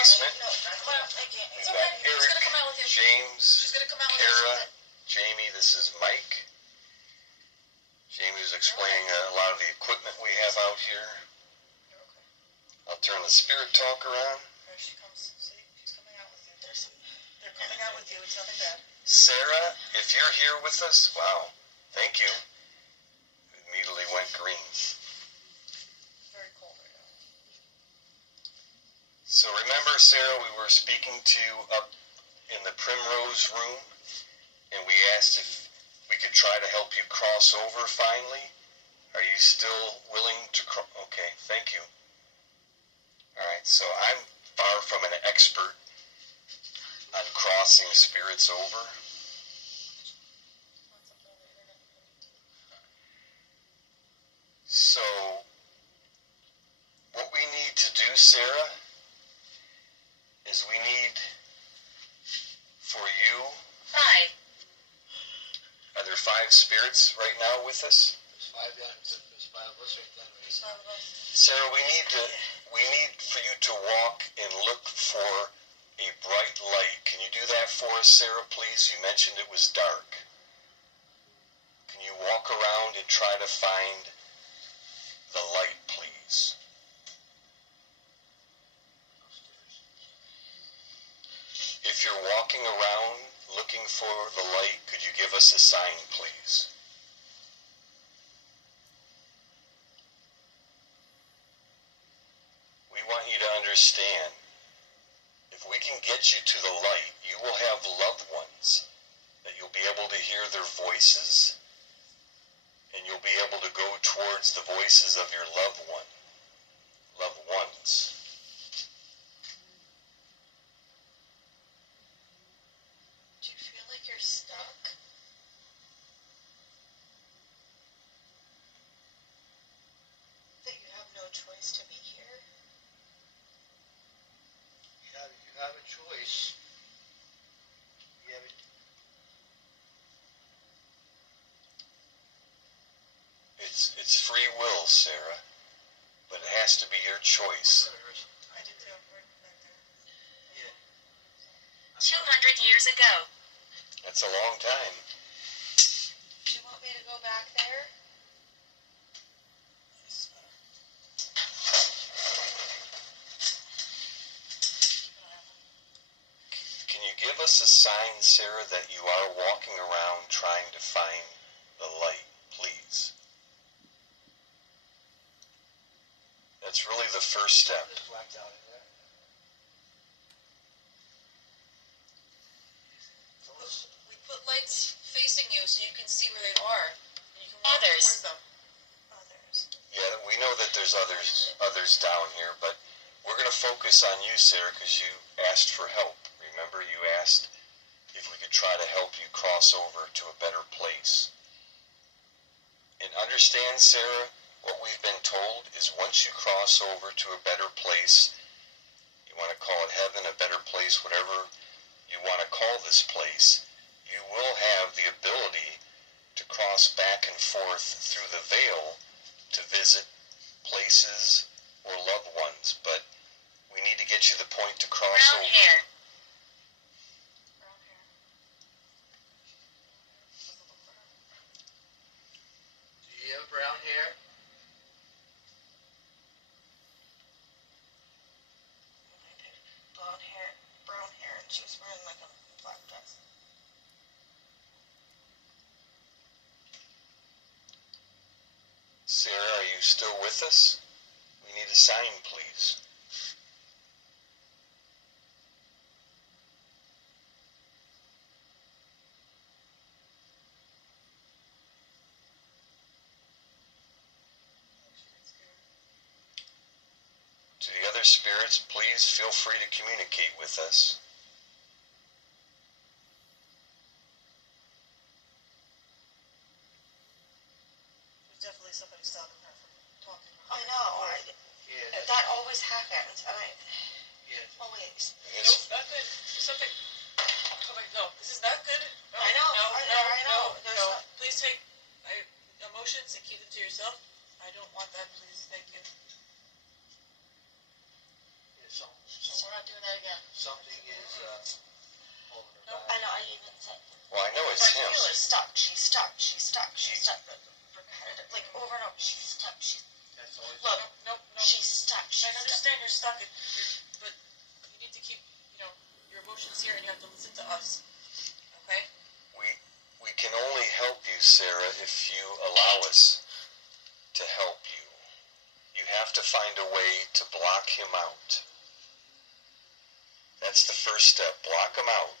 basement. No, come on. I can't. We've got Eric, James, Kara, Jamie. This is Mike. Jamie's explaining a lot of the equipment we have out here. I'll turn the spirit talker on. There she comes. See, she's coming out with you. They're coming out with you. It's nothing bad. Sarah, if you're here with us, wow, thank you. It immediately went green. Very cold right now. So remember, Sarah, we were speaking to you up in the Primrose room, and we asked if we could try to help you cross over finally. Are you still willing to cross? Okay, thank you. All right, so I'm far from an expert on crossing spirits over. So, what we need to do, Sarah, is we need for you. Hi. Are there 5 spirits right now with us? There's 5 of us right then. There's 5 of us. Sarah, we need for you to walk and look for a bright light. Can you do that for us, Sarah, please? You mentioned it was dark. Can you walk around and try to find the light, please? If you're walking around looking for the light, could you give us a sign, please? We want you to understand, if we can get you to the light, you will have loved ones that you'll be able to hear their voices, and you'll be able to go towards the voices of your loved ones. Do you feel like you're stuck? That you have no choice to be here? You have a choice. You have a... It's free will, Sarah, but it has to be your choice. I did too. Right there. Yeah. 200 years ago. That's a long time. Do you want me to go back there? Can you give us a sign, Sarah, that you are walking around trying to find the light, please? That's really the first step. Just blacked out in there. We put lights facing you so you can see where they are. And you can walk Others. towards them. Others. Yeah, we know that there's others down here, but we're going to focus on you, Sarah, because you asked for help. Remember, you asked if we could try to help you cross over to a better place. And understand, Sarah, what we've been told is once you cross over to a better place, you want to call it heaven, a better place, whatever you want to call this place, you will have the ability to cross back and forth through the veil to visit places or loved ones, but we need to get you the point to cross Brown over. hair. Brown hair. Do you have brown hair? Brown hair, and she was wearing like a black dress. Sarah, are you still with us? We need a sign, please. To the other spirits, please feel free to communicate with us. There's definitely somebody stopping her from talking. I know. Yeah. That always happens. And I Yeah. always. Nope, not good. There's something coming. No, this is not good. No, I know. No, I no, know. I know. no, There's no. not- Please take emotions and keep them to yourself. I don't want that, please. Thank you. Yeah, so We're not doing that that again. Something is holding her Nope, back. I know, I even said. Well, I know it's I him. feel her stuck, she's stuck, she's stuck, she's stuck. Repetitive, like over and over, she's stuck, she's. That's always. Look, Nope. she's stuck, she's I stuck. understand you're stuck, but you need to keep, your emotions here, and you have to listen to us. Okay? We can only help you, Sarah, if you allow us to help you. You have to find a way to block him out. That's the first step. Block him out.